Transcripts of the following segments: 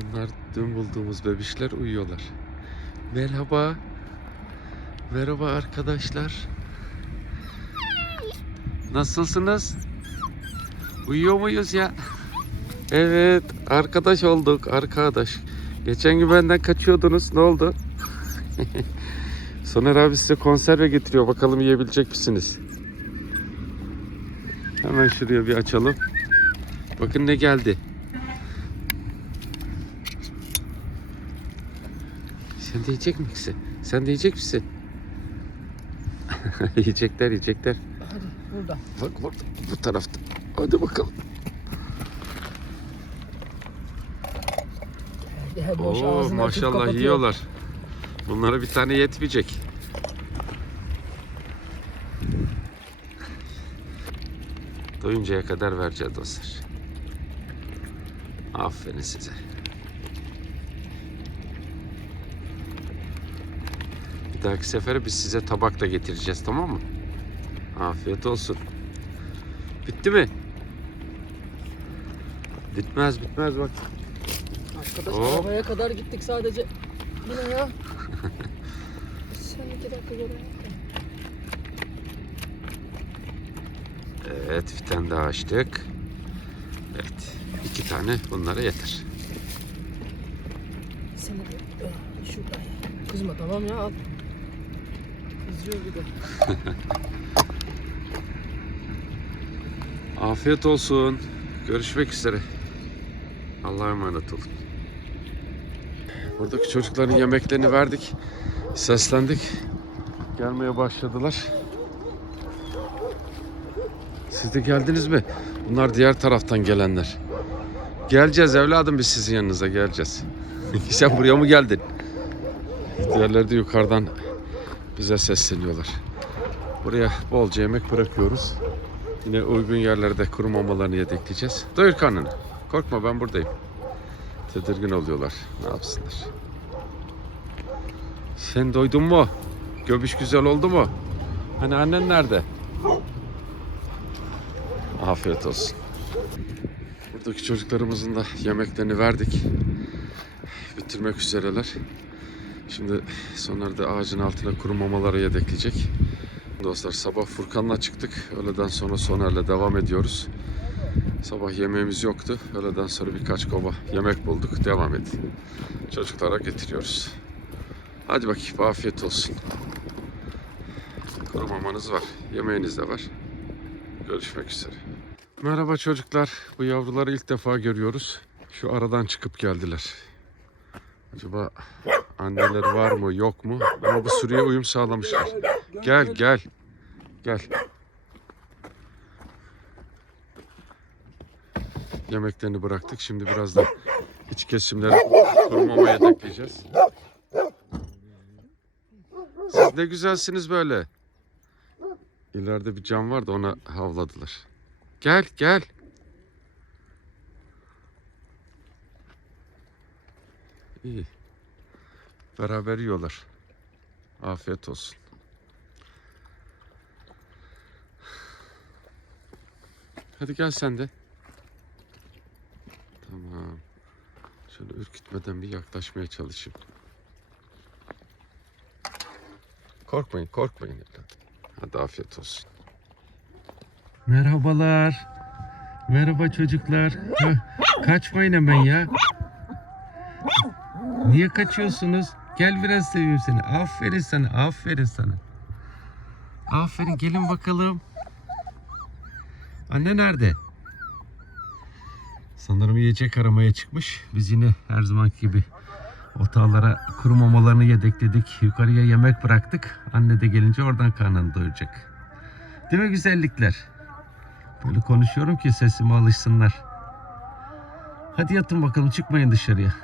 Bunlar dün bulduğumuz bebişler uyuyorlar. Merhaba. Merhaba arkadaşlar. Nasılsınız? Uyuyor muyuz ya? Evet, arkadaş olduk, arkadaş. Geçen gün benden kaçıyordunuz. Ne oldu? Soner abi size konserve getiriyor. Bakalım yiyebilecek misiniz? Hemen şuraya bir açalım. Bakın ne geldi. Sen de yiyecek misin? Sen de yiyecek misin? Yiyecekler, yiyecekler. Hadi burada. Bak burada, bu tarafta. Hadi bakalım. Oo, maşallah yiyorlar. Bunlara bir tane yetmeyecek. Doyuncaya kadar vereceğiz dostlar. Aferin size. Bir dahaki sefere biz size tabak da getireceğiz, tamam mı? Afiyet olsun. Bitti mi? Bitmez bitmez bak. Arkadaş Oo. arabaya kadar gittik sadece. Bu ne ya? Sen 2 dakika geri. Evet, bir tane daha açtık. Evet, 2 tane bunlara yeter. Seni şuradan. Kızma tamam ya al. Kızıyor bir de. Afiyet olsun. Görüşmek üzere. Allah'a emanet olun. Buradaki çocukların yemeklerini verdik. Seslendik. Gelmeye başladılar. Siz de geldiniz mi? Bunlar diğer taraftan gelenler. Geleceğiz evladım, biz sizin yanınıza geleceğiz. Sen buraya mı geldin? Diğerleri de yukarıdan bize sesleniyorlar. Buraya bolca yemek bırakıyoruz. Yine uygun yerlerde kuru mamalarını yedekleyeceğiz. Doyur karnını. Korkma, ben buradayım. Tedirgin oluyorlar. Ne yapsınlar? Sen doydun mu? Göbüş güzel oldu mu? Hani annen nerede? Afiyet olsun. Buradaki çocuklarımızın da yemeklerini verdik. Bitirmek üzereler. Şimdi Soner de ağacın altına kuru mamaları yedekleyecek. Dostlar, sabah Furkan'la çıktık. Öğleden sonra Soner'le devam ediyoruz. Sabah yemeğimiz yoktu. Öğleden sonra birkaç kova yemek bulduk. Devam edin. Çocuklara getiriyoruz. Hadi bakayım, afiyet olsun. Kuru mamanız var. Yemeğiniz de var. Görüşmek üzere. Merhaba çocuklar. Bu yavruları ilk defa görüyoruz. Şu aradan çıkıp geldiler. Acaba anneleri var mı yok mu? Ama bu sürüye uyum sağlamışlar. Gel gel. Gel. Yemeklerini bıraktık. Şimdi biraz da iç kesimleri kuru mama yedekleyeceğiz. Siz ne güzelsiniz böyle. İleride bir cam var da ona havladılar. Gel gel. İyi. Beraber yiyorlar. Afiyet olsun. Hadi gel sen de. Tamam. Şöyle ürkütmeden bir yaklaşmaya çalışayım. Korkmayın, korkmayın evladım. Hadi afiyet olsun. Merhabalar. Merhaba çocuklar. Kaçmayın hemen ya. Niye kaçıyorsunuz? Gel biraz seveyim seni. Aferin sana, aferin sana. Aferin, gelin bakalım. Anne nerede? Sanırım yiyecek aramaya çıkmış. Biz yine her zamanki gibi otağlara kuru mamalarını yedekledik. Yukarıya yemek bıraktık. Anne de gelince oradan karnını doyuracak. Değil mi güzellikler? Böyle konuşuyorum ki sesime alışsınlar. Hadi yatın bakalım, çıkmayın dışarıya.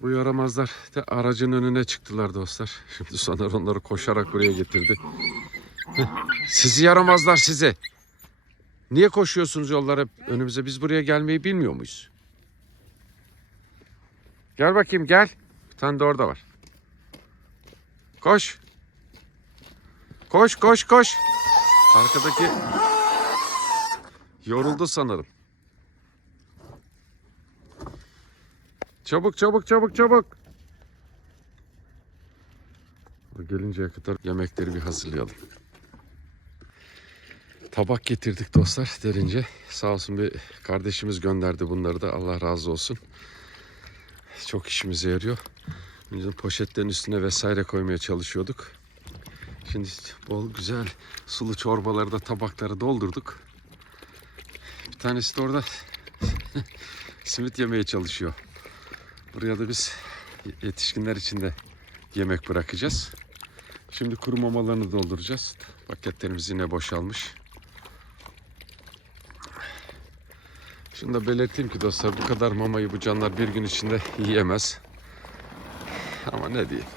Bu yaramazlar da aracın önüne çıktılar dostlar. Şimdi Soner onları koşarak buraya getirdi. Sizi yaramazlar sizi. Niye koşuyorsunuz yollara önümüze? Biz buraya gelmeyi bilmiyor muyuz? Gel bakayım gel. Bir tane de orada var. Koş. Koş koş koş. Arkadaki yoruldu sanırım. Çabuk çabuk çabuk çabuk. O gelinceye kadar yemekleri bir hazırlayalım. Tabak getirdik dostlar derince. Sağ olsun bir kardeşimiz gönderdi bunları da. Allah razı olsun. Çok işimize yarıyor. Önce poşetlerin üstüne vesaire koymaya çalışıyorduk. Şimdi bol güzel sulu çorbaları da tabakları doldurduk. Bir tanesi de orada simit yemeye çalışıyor. Buraya da biz yetişkinler için de yemek bırakacağız. Şimdi kuru mamalarını dolduracağız. Paketlerimiz yine boşalmış. Şunu da belirteyim ki dostlar, bu kadar mamayı bu canlar bir gün içinde yiyemez. Ama ne diyeyim,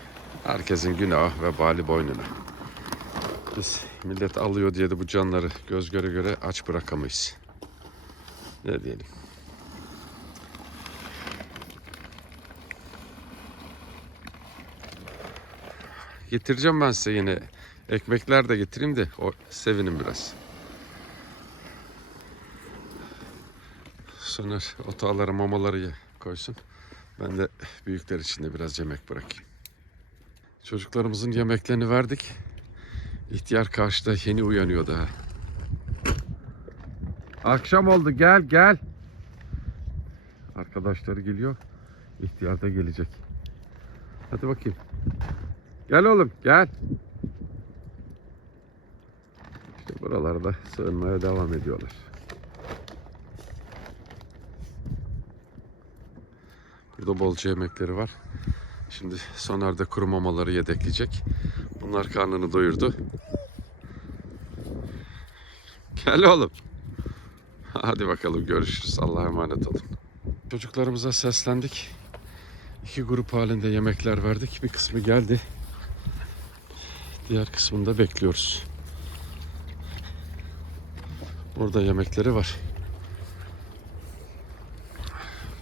herkesin günahı ve vebali boynuna. Biz millet alıyor diye de bu canları göz göre göre aç bırakamayız. Ne diyelim. Getireceğim ben size yine. Ekmekler de getireyim de o sevinin biraz. Soner otağlara mamaları koysun. Ben de büyükler için de biraz yemek bırakayım. Çocuklarımızın yemeklerini verdik. İhtiyar karşıda yeni uyanıyor daha. Akşam oldu, gel gel. Arkadaşları geliyor. İhtiyar da gelecek. Hadi bakayım. Gel oğlum gel. İşte buralarda sığınmaya devam ediyorlar. Burada bolca yemekleri var. Şimdi Soner de kuru mamaları yedekleyecek. Bunlar karnını doyurdu. Gel oğlum. Hadi bakalım görüşürüz. Allah'a emanet olun. Çocuklarımıza seslendik. 2 grup halinde yemekler verdik. Bir kısmı geldi. Diğer kısmını da bekliyoruz. Burada yemekleri var.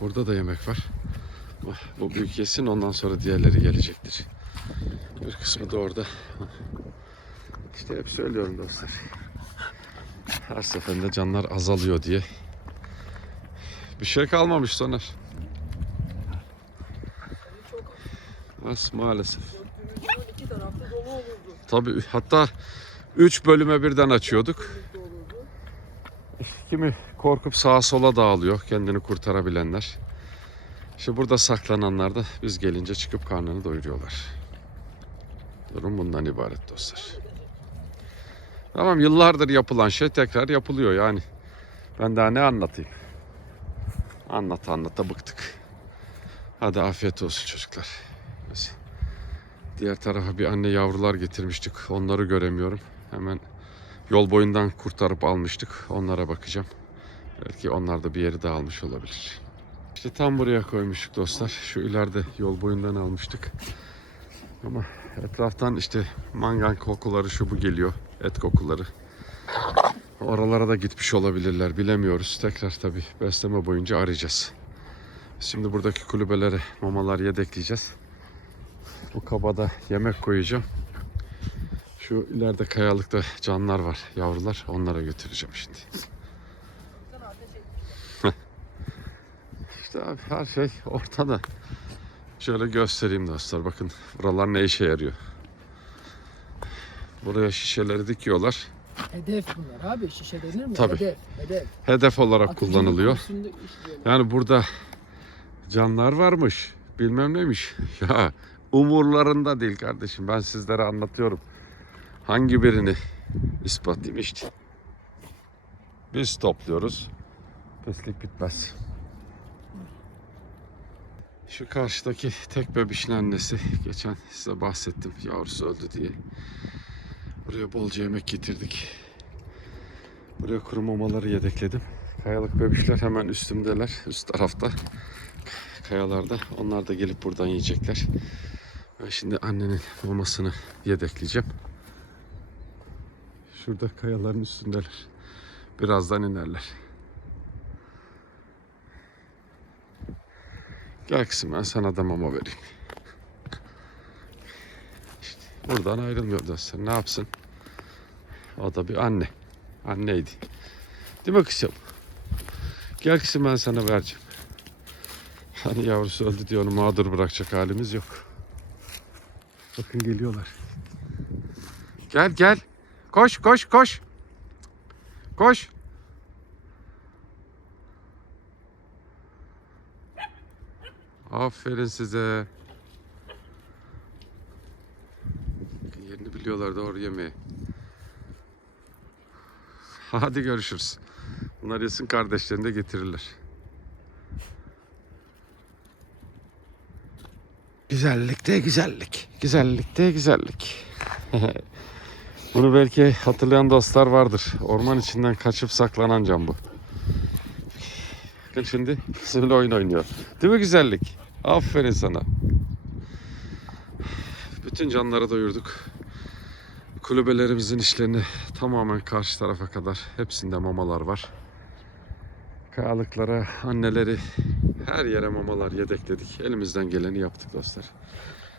Burada da yemek var. Bu büyük yesin, ondan sonra diğerleri gelecektir. Bir kısmı da orada. İşte hep söylüyorum dostlar. Her seferinde canlar azalıyor diye. Bir şey kalmamış Soner. Maalesef. İki tarafta dolu olurdu. Tabii, hatta 3 bölüme birden açıyorduk. Kimi korkup sağa sola dağılıyor, kendini kurtarabilenler. İşte burada saklananlar da biz gelince çıkıp karnını doyuruyorlar. Durum bundan ibaret dostlar. Tamam, yıllardır yapılan şey tekrar yapılıyor yani. Ben daha ne anlatayım? Anlata bıktık. Hadi afiyet olsun çocuklar. Biz diğer tarafa bir anne yavrular getirmiştik. Onları göremiyorum. Hemen yol boyundan kurtarıp almıştık. Onlara bakacağım. Belki onlar da bir yeri dağılmış olabilir. İşte tam buraya koymuştuk dostlar. Şu ileride yol boyundan almıştık. Ama etraftan işte mangan kokuları şu bu geliyor. Et kokuları. Oralara da gitmiş olabilirler. Bilemiyoruz. Tekrar tabii besleme boyunca arayacağız. Şimdi buradaki kulübelere mamalar yedekleyeceğiz. Bu kabada yemek koyacağım. Şu ileride kayalıkta canlar var, yavrular. Onlara götüreceğim şimdi. İşte abi her şey ortada. Şöyle göstereyim dostlar. Bakın buralar ne işe yarıyor. Buraya şişeleri dikiyorlar. Hedef bunlar abi. Şişe denir mi? Tabii. Hedef. Hedef olarak Atıcının kullanılıyor. konusunda işliyorlar. Yani burada canlar varmış. Bilmem neymiş. Ya umurlarında değil kardeşim. Ben sizlere anlatıyorum. Hangi birini ispatlayayım işte. Biz topluyoruz. Pislik bitmez. Şu karşıdaki tek bebişin annesi. Geçen size bahsettim. Yavrusu öldü diye. Buraya bolca yemek getirdik. Buraya kuru mamaları yedekledim. Kayalık bebişler hemen üstümdeler. Üst tarafta. Kayalarda. Onlar da gelip buradan yiyecekler. Ben şimdi annenin mamasını yedekleyeceğim. Şurada kayaların üstündeler. Birazdan inerler. Gel kızım, ben sana da mama vereyim. İşte buradan ayrılmıyor dostlar. Ne yapsın? O da bir anne. Anneydi. Değil mi kızım? Gel kızım, ben sana vereceğim. Hani yavrusu öldü diye onu mağdur bırakacak halimiz yok. Bakın geliyorlar. Gel gel. Koş koş koş. Koş. Aferin size. Yerini biliyorlar doğru yemeği. Hadi görüşürüz. Bunlar yesin, kardeşlerini de getirirler. Güzellikte güzellik. Güzellikte güzellik. Bunu belki hatırlayan dostlar vardır. Orman içinden kaçıp saklanan can bu. Bakın şimdi bizimle oyun oynuyor. Değil mi güzellik? Aferin sana. Bütün canları doyurduk. Kulübelerimizin işlerini tamamen karşı tarafa kadar hepsinde mamalar var. Kayalıklara, anneleri, her yere mamalar yedekledik. Elimizden geleni yaptık dostlar.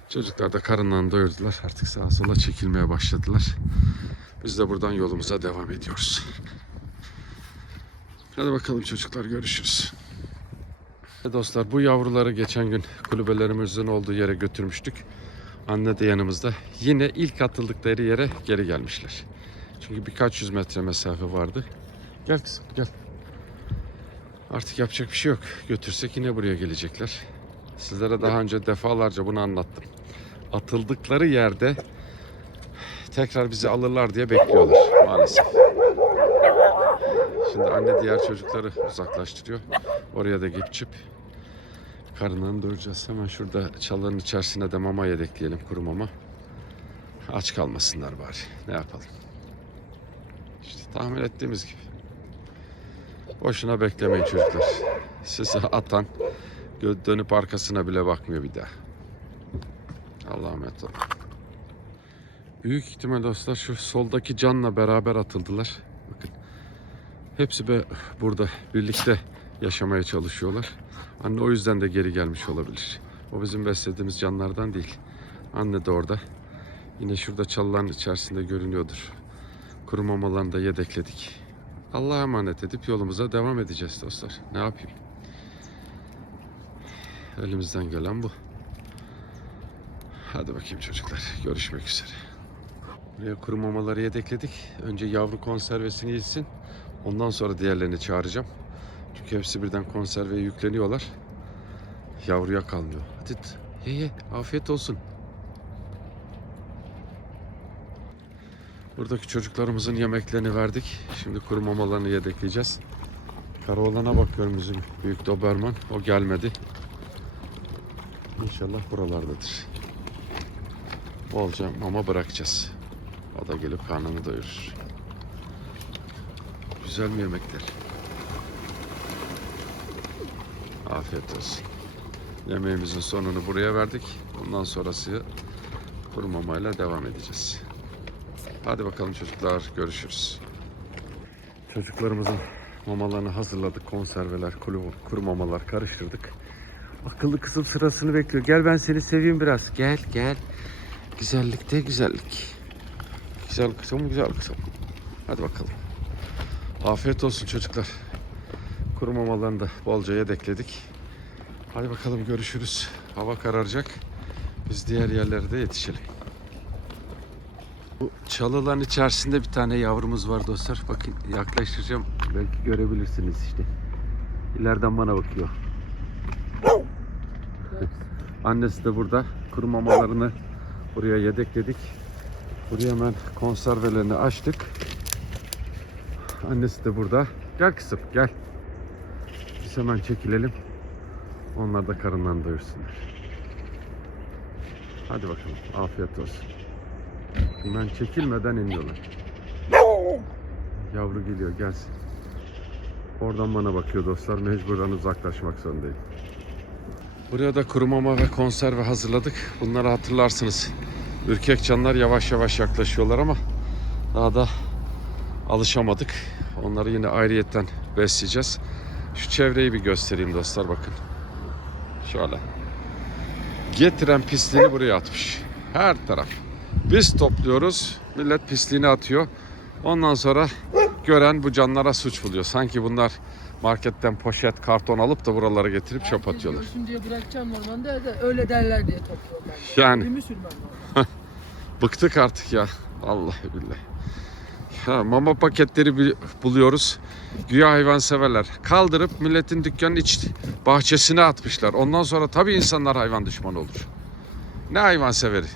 Çocuklar da karınlarını doyurdular. Artık sağa sola çekilmeye başladılar. Biz de buradan yolumuza devam ediyoruz. Hadi bakalım çocuklar, görüşürüz. Dostlar, bu yavruları geçen gün kulübelerimizin olduğu yere götürmüştük. Anne de yanımızda. Yine ilk atıldıkları yere geri gelmişler. Çünkü birkaç yüz metre mesafe vardı. Gel kızım gel. Artık yapacak bir şey yok. Götürsek yine buraya gelecekler. Sizlere daha önce defalarca bunu anlattım. Atıldıkları yerde tekrar bizi alırlar diye bekliyorlar maalesef. Şimdi anne diğer çocukları uzaklaştırıyor. Oraya da geçip karınlarını doyuracağız. Hemen şurada çalının içerisine de mama yedekleyelim, kuru mama. Aç kalmasınlar bari. Ne yapalım? İşte tahmin ettiğimiz gibi. Boşuna beklemeyin çocuklar. Sizi atan dönüp arkasına bile bakmıyor bir daha. Allah'a emanet olun. Büyük ihtimal dostlar şu soldaki canla beraber atıldılar. Bakın. Hepsi burada birlikte yaşamaya çalışıyorlar. Anne o yüzden de geri gelmiş olabilir. O bizim beslediğimiz canlardan değil. Anne de orada. Yine şurada çalıların içerisinde görünüyordur. Kuru mamalarını da yedekledik. Allah'a emanet edip yolumuza devam edeceğiz dostlar. Ne yapayım? Elimizden gelen bu. Hadi bakayım çocuklar. Görüşmek üzere. Buraya kuru mamaları yedekledik. Önce yavru konservesini yesin. Ondan sonra diğerlerini çağıracağım. Çünkü hepsi birden konserveye yükleniyorlar. Yavruya kalmıyor. Hadi ye. Afiyet olsun. Buradaki çocuklarımızın yemeklerini verdik. Şimdi kuru mamalarını yedekleyeceğiz. Karaoğlan'a bakıyorum, bizim büyük Doberman. O gelmedi. İnşallah buralardadır. Bolca mama bırakacağız. O da gelip karnını doyurur. Güzel mi yemekler? Afiyet olsun. Yemeğimizin sonunu buraya verdik. Bundan sonrası kuru mamayla devam edeceğiz. Hadi bakalım çocuklar, görüşürüz. Çocuklarımızın mamalarını hazırladık. Konserveler, kuru mamalar karıştırdık. Akıllı kızım sırasını bekliyor. Gel ben seni seveyim biraz. Gel gel. Güzellikte güzellik. Güzel kızım, güzel kızım. Hadi bakalım. Afiyet olsun çocuklar. Kuru mamalarını da bolca yedekledik. Hadi bakalım görüşürüz. Hava kararacak. Biz diğer yerlerde yetişelim. Bu çalıların içerisinde bir tane yavrumuz var dostlar. Bakın yaklaştıracağım. Belki görebilirsiniz işte. İleriden bana bakıyor. Annesi de burada. Kuru mamalarını buraya yedekledik. Buraya hemen konservelerini açtık. Annesi de burada. Gel kızım gel. Biz hemen çekilelim. Onlar da karınlarını doyursunlar. Hadi bakalım. Afiyet olsun. Hemen çekilmeden iniyorlar. Yavru geliyor, gelsin. Oradan bana bakıyor dostlar. Mecburen uzaklaşmak zorundayım. Buraya da kuru mama ve konserve hazırladık. Bunları hatırlarsınız. Ürkek canlar yavaş yavaş yaklaşıyorlar ama daha da alışamadık. Onları yine ayrıyetten besleyeceğiz. Şu çevreyi bir göstereyim dostlar, bakın. Şöyle. Getiren pisliğini buraya atmış. Her taraf. Biz topluyoruz. Millet pisliğini atıyor. Ondan sonra gören bu canlara suç buluyor. Sanki bunlar marketten poşet, karton alıp da buralara getirip çöp Herkes atıyorlar. görsün diye bırakacağım normalde de öyle derler diye topluyorlar. Yani. Elimi sürmem lazım. Bıktık artık ya. Vallahi billahi. Ya, mama paketleri buluyoruz. Güya hayvanseverler. Kaldırıp milletin dükkanın iç bahçesine atmışlar. Ondan sonra tabii insanlar hayvan düşmanı olur. Ne hayvanseveri?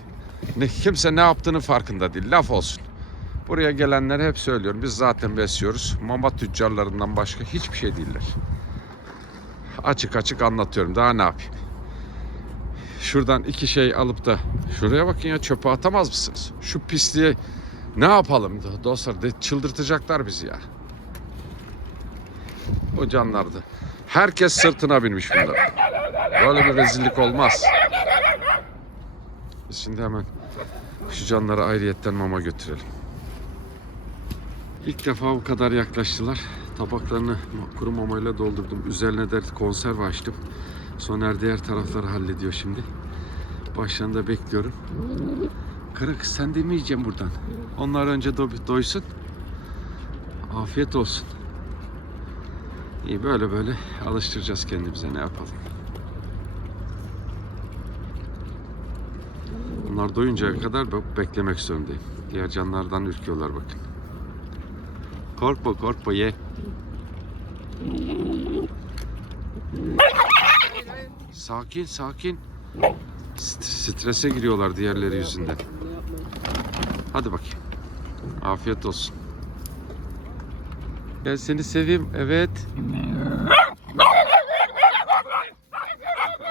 Kimse ne yaptığının farkında değil. Laf olsun. Buraya gelenlere hep söylüyorum. Biz zaten besliyoruz. Mama tüccarlarından başka hiçbir şey değiller. Açık açık anlatıyorum. Daha ne yapayım? Şuradan 2 şey alıp da şuraya bakın ya, çöpe atamaz mısınız? Şu pisliğe ne yapalım dostlar? Çıldırtacaklar bizi ya. O canlardı. Herkes sırtına binmiş bunlar. Böyle bir rezillik olmaz. Biz şimdi hemen şu canlara ayrıyetten mama götürelim. İlk defa bu kadar yaklaştılar. Tabaklarını kuru mamayla doldurdum. Üzerine de konserve açtım. Soner diğer tarafları hallediyor şimdi. Başlarında bekliyorum. Kırık, sen de mi yiyeceksin buradan? Onlar önce doysun. Afiyet olsun. İyi, böyle böyle alıştıracağız kendimize, ne yapalım. Onlar doyuncaya kadar beklemek zorundayım. Diğer canlardan ürküyorlar bakın. Korkma korkma, ye. Sakin sakin. Strese giriyorlar diğerleri yüzünden. Hadi bakayım. Afiyet olsun. Ben seni seveyim. Evet.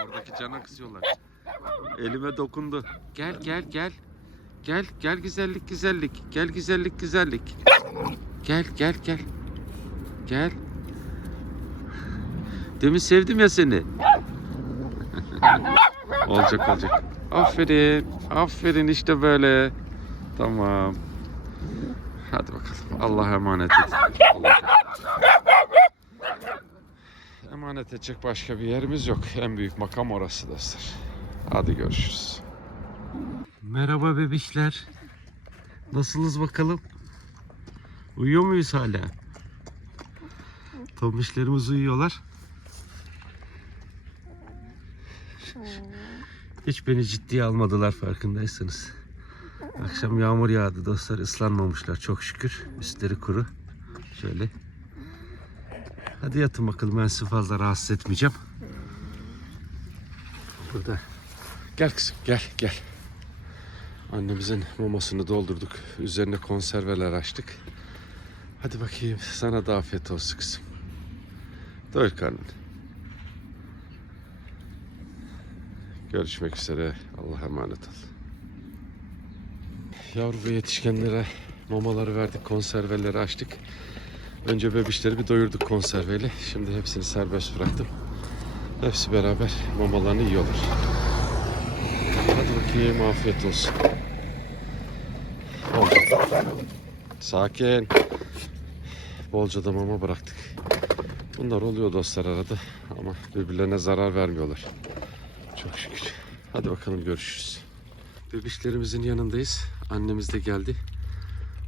Oradaki cana kızıyorlar. Elime dokundu. Gel gel gel. Gel gel güzellik güzellik. Gel güzellik güzellik. Gel gel gel. Gel. Demin sevdim ya seni. Olacak olacak. Aferin. Aferin, işte böyle. Tamam. Hadi bakalım. Allah'a emanet et. Emanet edecek başka bir yerimiz yok. En büyük makam orası dostlar. Hadi görüşürüz. Merhaba bebişler. Nasılsınız bakalım? Uyuyor muyuz hala? Tombişlerimiz uyuyorlar. Hiç beni ciddiye almadılar, farkındaysanız. Akşam yağmur yağdı dostlar, ıslanmamışlar çok şükür. Üstleri kuru. Şöyle. Hadi yatın bakalım, ben sizi fazla rahatsız etmeyeceğim. Burada. Gel kızım, gel gel. Annemizin mamasını doldurduk. Üzerine konserveler açtık. Hadi bakayım, sana da afiyet olsun kızım. Doyur karnını. Görüşmek üzere. Allah'a emanet ol. Yavru ve yetişkenlere mamaları verdik, konserveleri açtık. Önce bebişleri bir doyurduk konserveyle. Şimdi hepsini serbest bıraktım. Hepsi beraber mamalarını yiyorlar. Hadi bakayım, afiyet olsun. Oldu. Sakin. Bolca da mama bıraktık. Bunlar oluyor dostlar arada ama birbirlerine zarar vermiyorlar. Çok şükür. Hadi bakalım, görüşürüz. Bebişlerimizin yanındayız. Annemiz de geldi.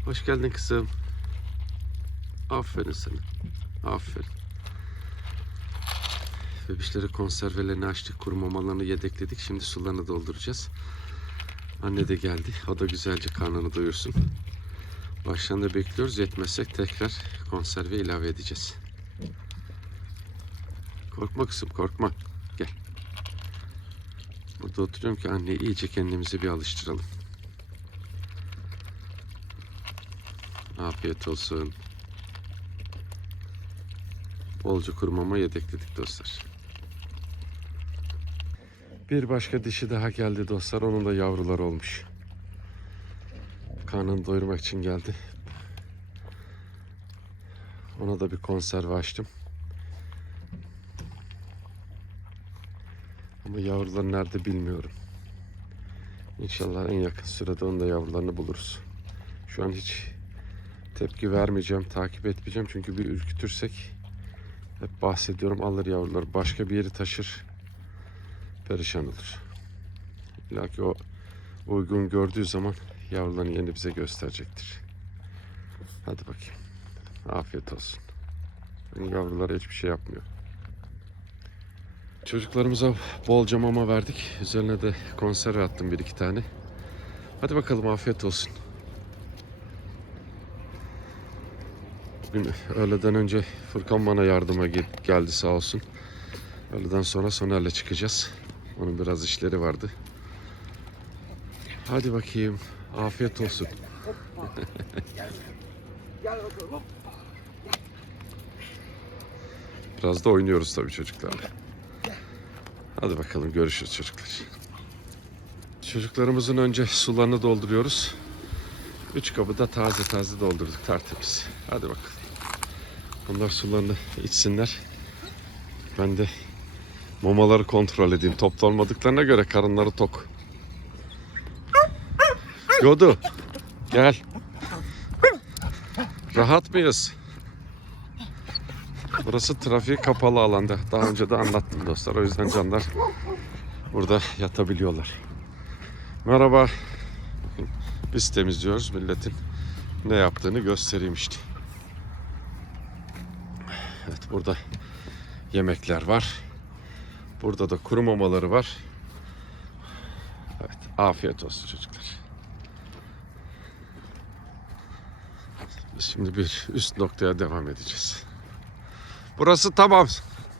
Hoş geldin kızım. Aferin sana. Aferin. Bebişleri konservelerini açtık. Kuru mamalarını yedekledik. Şimdi sularını dolduracağız. Anne de geldi. O da güzelce karnını doyursun. Başlarında bekliyoruz. Yetmezsek tekrar konserve ilave edeceğiz. Korkma kızım, korkma. Gel. Burada oturuyorum ki anneyi iyice kendimize bir alıştıralım. Afiyet olsun. Bolca kuru mama yedekledik dostlar. Bir başka dişi daha geldi dostlar. Onun da yavruları olmuş. Karnını doyurmak için geldi. Ona da bir konserve açtım. Ama yavrular nerede bilmiyorum. İnşallah en yakın sürede onun da yavrularını buluruz. Şu an hiç tepki vermeyeceğim, takip etmeyeceğim. Çünkü bir ürkütürsek, hep bahsediyorum, alır yavruları. Başka bir yeri taşır, perişan olur. İlla ki o uygun gördüğü zaman yavrularını yeni bize gösterecektir. Hadi bakayım. Afiyet olsun. Benim yavrulara hiçbir şey yapmıyor. Çocuklarımıza bolca mama verdik. Üzerine de konserve attım 1-2 tane. Hadi bakalım, afiyet olsun. Bugün öğleden önce Furkan bana yardıma geldi sağ olsun. Öğleden sonra Soner'le çıkacağız. Onun biraz işleri vardı. Hadi bakayım, afiyet olsun. Gel bakalım. Biraz da oynuyoruz tabii çocuklarla. Hadi bakalım, görüşürüz çocuklar. Çocuklarımızın önce sularını dolduruyoruz. 3 kabı da taze taze doldurduk, tertemiz. Hadi bakalım. Onlar sularını içsinler. Ben de mamaları kontrol edeyim. Toplanmadıklarına göre karınları tok. Yodu, gel. Rahat mıyız? Burası trafiğe kapalı alanda. Daha önce de anlattım dostlar. O yüzden canlar burada yatabiliyorlar. Merhaba. Biz temizliyoruz. Milletin ne yaptığını göstereyim işte. Evet, burada yemekler var. Burada da kuru mamaları var. Evet, afiyet olsun çocuklar. Biz şimdi bir üst noktaya devam edeceğiz. Burası tamam.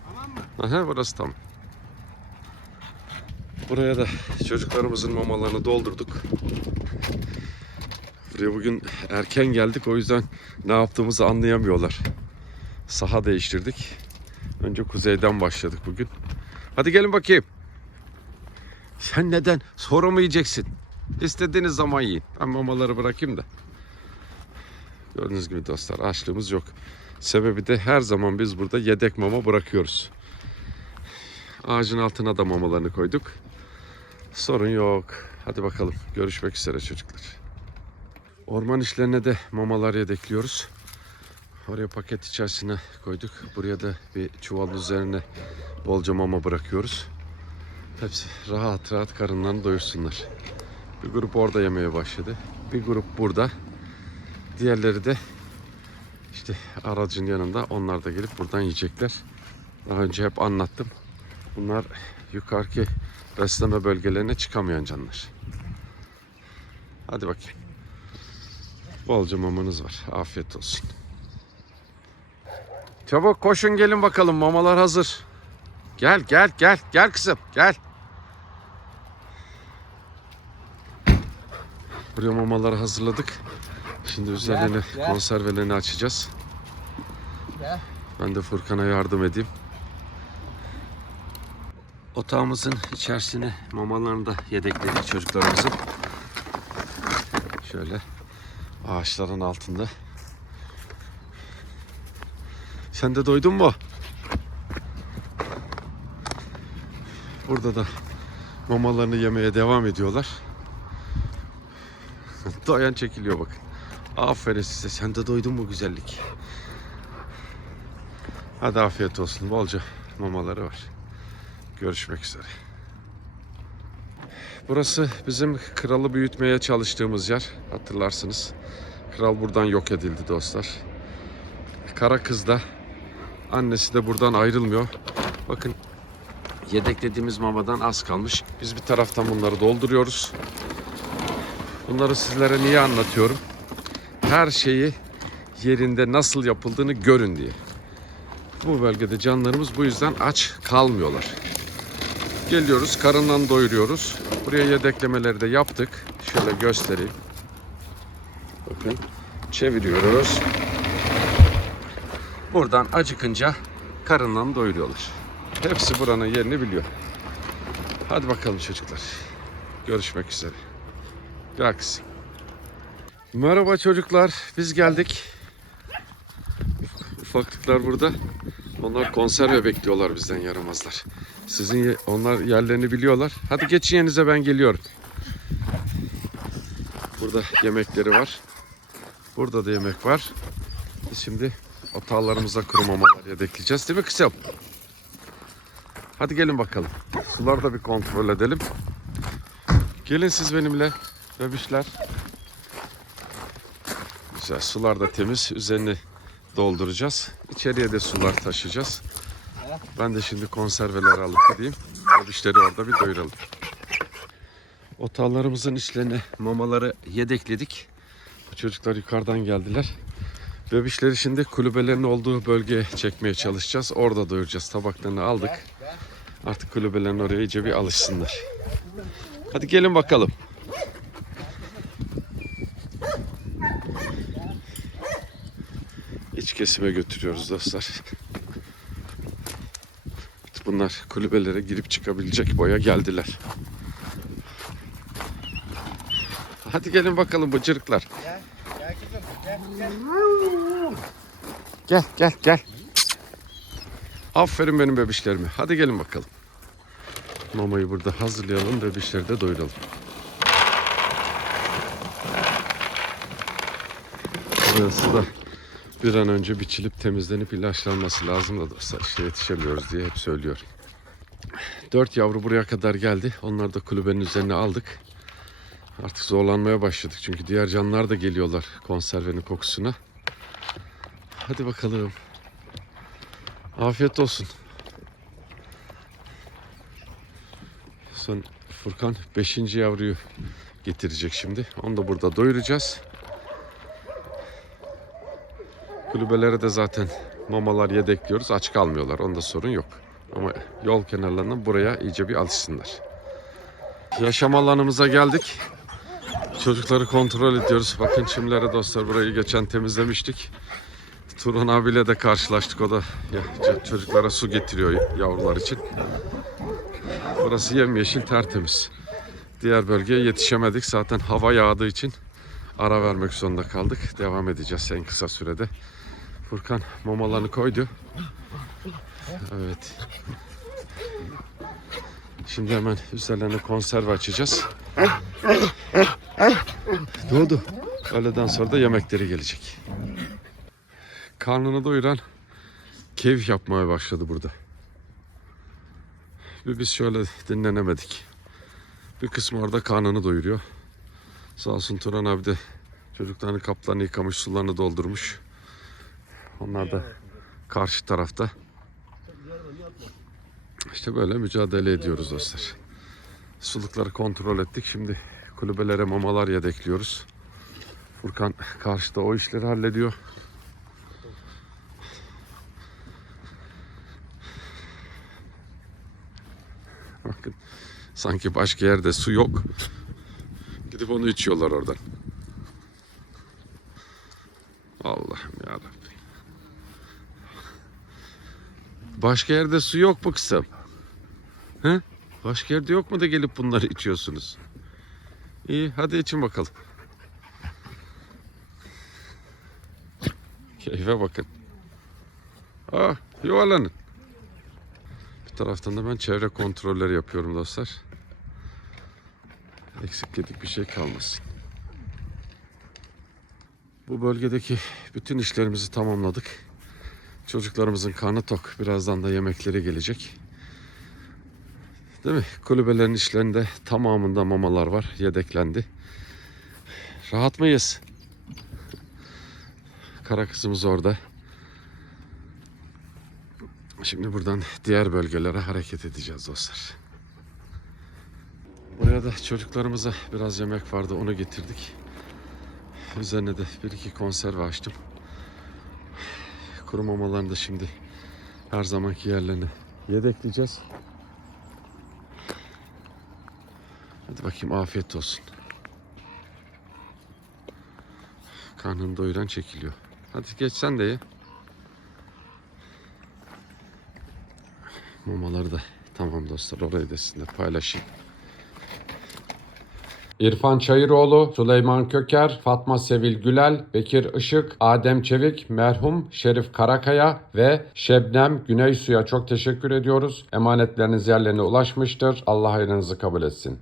Tamam mı? Aha, burası tamam. Buraya da çocuklarımızın mamalarını doldurduk. Buraya bugün erken geldik, o yüzden ne yaptığımızı anlayamıyorlar. Saha değiştirdik. Önce kuzeyden başladık bugün. Hadi gelin bakayım. Sen neden? Sonra mı yiyeceksin? İstediğiniz zaman yiyin. Ben mamaları bırakayım da. Gördüğünüz gibi dostlar, açlığımız yok. Sebebi de her zaman biz burada yedek mama bırakıyoruz. Ağacın altına da mamalarını koyduk. Sorun yok. Hadi bakalım. Görüşmek üzere çocuklar. Orman işlerine de mamalar yedekliyoruz. Oraya paket içerisine koyduk. Buraya da bir çuval üzerine bolca mama bırakıyoruz. Hepsi rahat rahat karınlarını doyursunlar. Bir grup orada yemeye başladı. Bir grup burada. Diğerleri de işte aracın yanında. Onlar da gelip buradan yiyecekler. Daha önce hep anlattım. Bunlar yukarıki besleme bölgelerine çıkamayan canlar. Hadi bakayım. Bolca mamanız var. Afiyet olsun. Çabuk koşun gelin bakalım. Mamalar hazır. Gel gel gel. Gel kızım gel. Buraya mamaları hazırladık. Şimdi üzerine gel. konservelerini açacağız. Gel. Ben de Furkan'a yardım edeyim. Otağımızın içerisine mamalarını da yedekledik çocuklarımızın. Şöyle ağaçların altında. Sen de doydun mu? Burada da mamalarını yemeye devam ediyorlar. Doyan çekiliyor bakın. Aferin size. Sen de doydun mu güzellik? Hadi afiyet olsun. Bolca mamaları var. Görüşmek üzere. Burası bizim kralı büyütmeye çalıştığımız yer. Hatırlarsınız. Kral buradan yok edildi dostlar. Kara kız da, annesi de buradan ayrılmıyor. Bakın, yedeklediğimiz mamadan az kalmış. Biz bir taraftan bunları dolduruyoruz. Bunları sizlere niye anlatıyorum? Her şeyi yerinde nasıl yapıldığını görün diye. Bu bölgede canlarımız bu yüzden aç kalmıyorlar. Geliyoruz, karından doyuruyoruz. Buraya yedeklemeleri de yaptık. Şöyle göstereyim. Bakın, çeviriyoruz. Buradan acıkınca karından doyuruyorlar. Hepsi buranın yerini biliyor. Hadi bakalım çocuklar. Görüşmek üzere. Gel kızım. Merhaba çocuklar. Biz geldik. Ufaklıklar burada. Onlar konserve bekliyorlar bizden, yaramazlar. Onlar yerlerini biliyorlar. Hadi geçin yerinize, ben geliyorum. Burada yemekleri var. Burada da yemek var. Biz şimdi otağlarımıza kuru mamalar yedekleyeceğiz, değil mi kızım? Hadi gelin bakalım. Suları da bir kontrol edelim. Gelin siz benimle bebişler. Güzel, sular da temiz. Üzerini dolduracağız. İçeriye de sular taşıyacağız. Ben de şimdi konserveleri alıp gideyim. Bebişleri orada bir doyuralım. Otağlarımızın içlerine mamaları yedekledik. Bu çocuklar yukarıdan geldiler. Bebişleri şimdi kulübelerin olduğu bölgeye çekmeye çalışacağız. Orada doyuracağız. Tabaklarını aldık. Artık kulübelerin oraya iyice bir alışsınlar. Hadi gelin bakalım. İç kesime götürüyoruz dostlar. Bunlar kulübelere girip çıkabilecek boya geldiler. Hadi gelin bakalım bıcırıklar. Gel. Aferin benim bebişlerime. Hadi gelin bakalım. Mamayı burada hazırlayalım, bebişleri de doyuralım. Burası da bir an önce biçilip temizlenip ilaçlanması lazım da dostlar. İşte yetişemiyoruz diye hep söylüyorum. 4 yavru buraya kadar geldi. Onları da kulübenin üzerine aldık. Artık zorlanmaya başladık. Çünkü diğer canlılar da geliyorlar konservenin kokusuna. Hadi bakalım. Afiyet olsun. Son Furkan 5. yavruyu getirecek şimdi. Onu da burada doyuracağız. Kulübelere de zaten mamalar yedekliyoruz. Aç kalmıyorlar. Onda sorun yok. Ama yol kenarlarından buraya iyice bir alışsınlar. Yaşam alanımıza geldik. Çocukları kontrol ediyoruz. Bakın çimlere dostlar, burayı geçen temizlemiştik. Turan abiyle de karşılaştık. O da çocuklara su getiriyor yavrular için. Burası yemyeşil, tertemiz. Diğer bölgeye yetişemedik. Zaten hava yağdığı için ara vermek zorunda kaldık. Devam edeceğiz en kısa sürede. Furkan mamalarını koydu. Evet. Şimdi hemen üzerlerine konserve açacağız. Doğdu. Öğleden sonra da yemekleri gelecek. Karnını doyuran keyif yapmaya başladı burada. Biz şöyle dinlenemedik. Bir kısmı orada karnını doyuruyor. Sağ olsun Turan abi de çocuklarını, kaplarını yıkamış, sularını doldurmuş. Onlar da karşı tarafta. İşte böyle mücadele ediyoruz dostlar. Sulukları kontrol ettik. Şimdi kulübelere mamalar yedekliyoruz. Furkan karşıda o işleri hallediyor. Bakın, sanki başka yerde su yok. Gidip onu içiyorlar oradan. Allah'ım yarabbim. Başka yerde su yok mu kızım? He? Başka yerde yok mu da gelip bunları içiyorsunuz? İyi, hadi için bakalım. Keyfe bakın. Yuvarlanın. Bir taraftan da ben çevre kontrolleri yapıyorum dostlar. Eksik yedik bir şey kalmasın. Bu bölgedeki bütün işlerimizi tamamladık. Çocuklarımızın karnı tok. Birazdan da yemekleri gelecek. Değil mi? Kulübelerin işlerinde tamamında mamalar var. Yedeklendi. Rahat mıyız? Kara kızımız orada. Şimdi buradan diğer bölgelere hareket edeceğiz dostlar. Buraya da çocuklarımıza biraz yemek vardı. Onu getirdik. Üzerine de 1-2 konserve açtım. Kuru mamalarını da şimdi her zamanki yerlerine yedekleyeceğiz. Hadi bakayım, afiyet olsun. Karnını doyuran çekiliyor. Hadi geç sen de ye. Mamaları da tamam dostlar, orayı da sizinle paylaşayım. İrfan Çayıroğlu, Süleyman Köker, Fatma Sevil Gülel, Bekir Işık, Adem Çevik, merhum Şerif Karakaya ve Şebnem Güneysu'ya çok teşekkür ediyoruz. Emanetleriniz yerlerine ulaşmıştır. Allah hayrınızı kabul etsin.